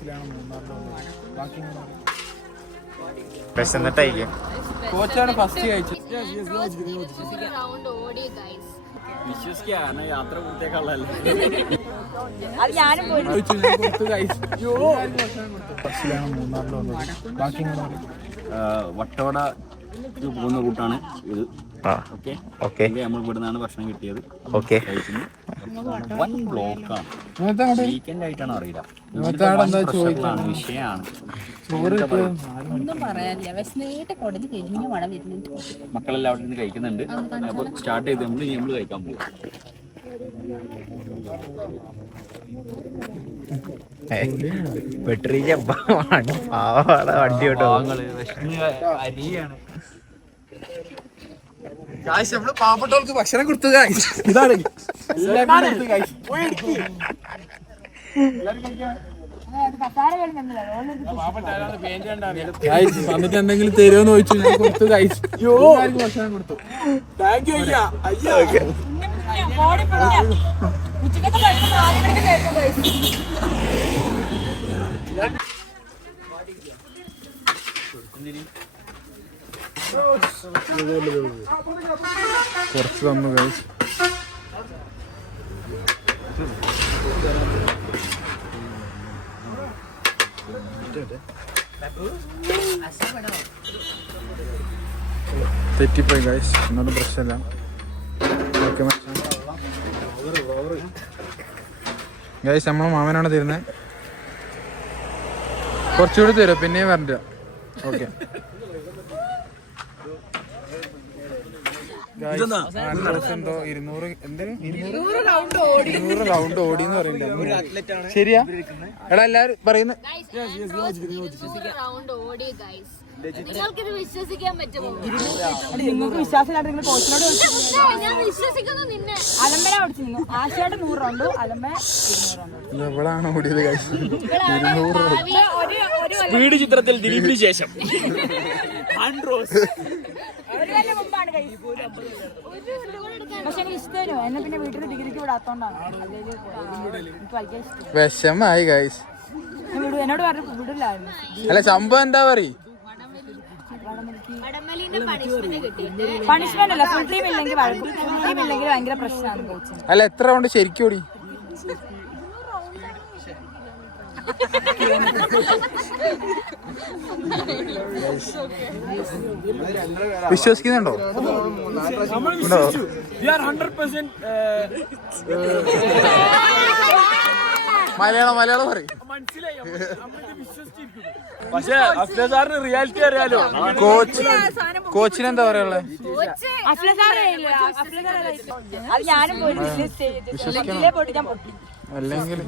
ബസ്സിലാണ് മൂന്നാറിലുള്ളത്. ബാക്കി കോച്ചാണ് ഫസ്റ്റ് കഴിച്ചത്. വിശ്വസിക്കാണ് യാത്ര പൂർത്തിയാക്കാനുള്ളതല്ലേ. ബസ്സിലാണ് മൂന്നാറിലുള്ളത്. ബാക്കി വട്ടവട പോകുന്ന റൂട്ടാണ് ഇത്. ഓക്കെ നമ്മൾ ഇവിടെ നിന്നാണ് ഭക്ഷണം കിട്ടിയത്. വൺ ബ്ലോക്കാണ്. വീക്കെൻഡ് ആയിട്ടാണ് അറിയില്ല. വിഷയമാണ്. മക്കളെല്ലാം അവിടെ നിന്ന് കഴിക്കുന്നുണ്ട്. അപ്പൊ സ്റ്റാർട്ട് ചെയ്ത് നമ്മൾ കഴിക്കാൻ പോകും. വണ്ടി അരിയാണ്. നമ്മള് പാവപ്പെട്ടവർക്ക് ഭക്ഷണം കൊടുത്തു. ഇതാണ് വന്നിട്ട് എന്തെങ്കിലും തരുമോന്ന് ചോദിച്ചു. ഞാൻ കൊടുത്തു. ഭക്ഷണം കൊടുത്തു. Thank you. കുറച്ച് തന്നു ഗൈസ്. തെറ്റിപ്പോയി ഗൈസ്. ഒന്നും പ്രശ്നമില്ല. ഗൈസ് നമ്മളെ മാമനാണ് തരുന്നത്. കുറച്ചുകൂടി തരുമോ? പിന്നെയും വരണ്ട. ഓക്കെ എന്തോ 200 റൗണ്ട് ഓടി എന്ന് പറയുന്നില്ല. ശരിയാ എടാ എല്ലാരും പറയുന്നത്. നിങ്ങൾക്കിത് വിശ്വസിക്കാൻ പറ്റുമോ? നിങ്ങൾക്ക് വിശ്വാസമില്ലാത്ത കോച്ചിനോട് ഞാൻ വിശ്വസിക്കുന്നു നിന്നെ. അലമ്പന പഠിച്ചിരുന്നു. ആശയുടെ 100 റൗണ്ട്, അലമ്പ 200 റൗണ്ട്. എവിടാണ് ഓടിയത് ഗൈസ്? 200 സ്പീഡ് ചിത്രത്തിൽ ദിലീപിന് ശേഷം മുമ്പാണ്. പക്ഷെ എനിക്ക് ഇഷ്ടമല്ലോ. എന്നെ പിന്നെ വീട്ടിൽ ഡിഗ്രിക്ക് വിടാത്തോണ്ടാണ്. വിഷമായി ഗൈസ്. എന്നോട് പറഞ്ഞു വിടില്ലായിരുന്നു. അല്ല സംഭവം എന്താ പറയും? പണിഷ്മെന്റ് അല്ല, ഫുൾ ടീം ഇല്ലെങ്കിൽ വഴക്കും. ഫുൾ ടീം ഇല്ലെങ്കിൽ ഭയങ്കര പ്രശ്നമാണ് കോച്ചിന്. അല്ല എത്ര റൗണ്ട് ശരിക്കും ഓടി? വിശ്വസിക്കുന്നുണ്ടോ? മലയാളം പറയും. പക്ഷേ സാറിന് റിയാലിറ്റി അറിയാലോ. കോച്ചിനെന്താ പറയാനുള്ളത്? ഞാനും പോയിട്ട് ഞാൻ പൊട്ടി. അല്ലെങ്കിൽ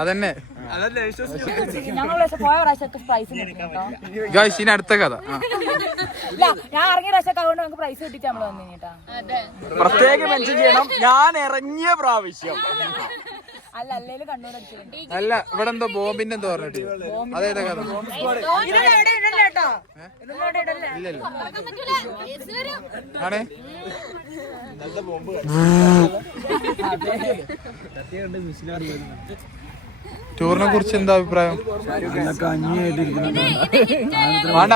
അതന്നെ ഗൈസ്. ഇനി അടുത്ത കഥ. ഞാൻ ഇറങ്ങിയ പ്രാവശ്യമൊക്കെ അതുകൊണ്ട് നമുക്ക് പ്രൈസ് കിട്ടിട്ട് നമ്മള് വന്നു കേട്ടാ. പ്രത്യേകം മെൻഷൻ ചെയ്യണം, ഞാൻ ഇറങ്ങിയ പ്രാവശ്യം. അല്ല അല്ലേലും കണ്ണൂരടിച്ചിട്ടുണ്ട്. അല്ല ഇവിടെ എന്തോ ബോംബിന്റെ എന്തോ പറഞ്ഞിട്ട്. അതേതാ കഥ? ആണേ ടൂറിനെ കുറിച്ച് എന്താ അഭിപ്രായം?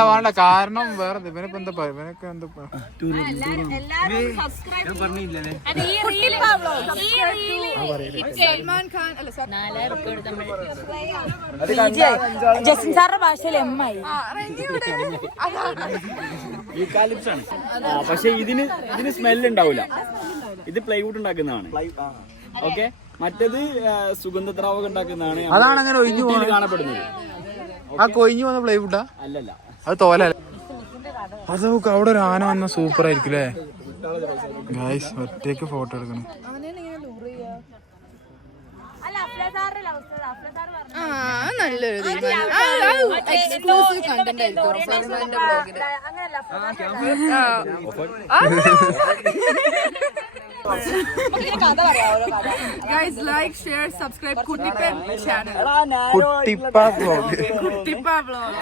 വേണ്ട കാരണം വേറെ ഇവനിപ്പോ എന്താ പറയാ? ഇവനൊക്കെ എന്താ ജസ്റ്റിൻ സാറിന്റെ ഭാഷയിൽ എമ്മായി. പക്ഷെ ഇതിന് സ്മെല്ല് ഉണ്ടാവില്ല. ഇത് പ്ലൈവുഡ് ഉണ്ടാക്കുന്നതാണ്. ഓക്കെ, മറ്റേത് സുഗന്ധദ്രാവകം ഉണ്ടാക്കുന്നതാണ്. അതാണ് അങ്ങനെ ഒഴിഞ്ഞു കാണപ്പെടുന്നത്. ആ കൊഴിഞ്ഞു വന്ന പ്ലൈവുഡാ? അല്ലല്ല, അത് തോല. അത് നോക്ക്, അവിടെ ഒരു ആന വന്ന സൂപ്പർ ആയിരിക്കും അല്ലേ ഗൈസ്? ഒറ്റയ്ക്ക് ഫോട്ടോ എടുക്കണം. നല്ലൊരു എക്സ്ക്ലൂസീവ് കണ്ടന്റ് ആയിരിക്കും. Guys, like, share, subscribe Kuttipa channel. Kuttipa vlog. Kuttipa vlog.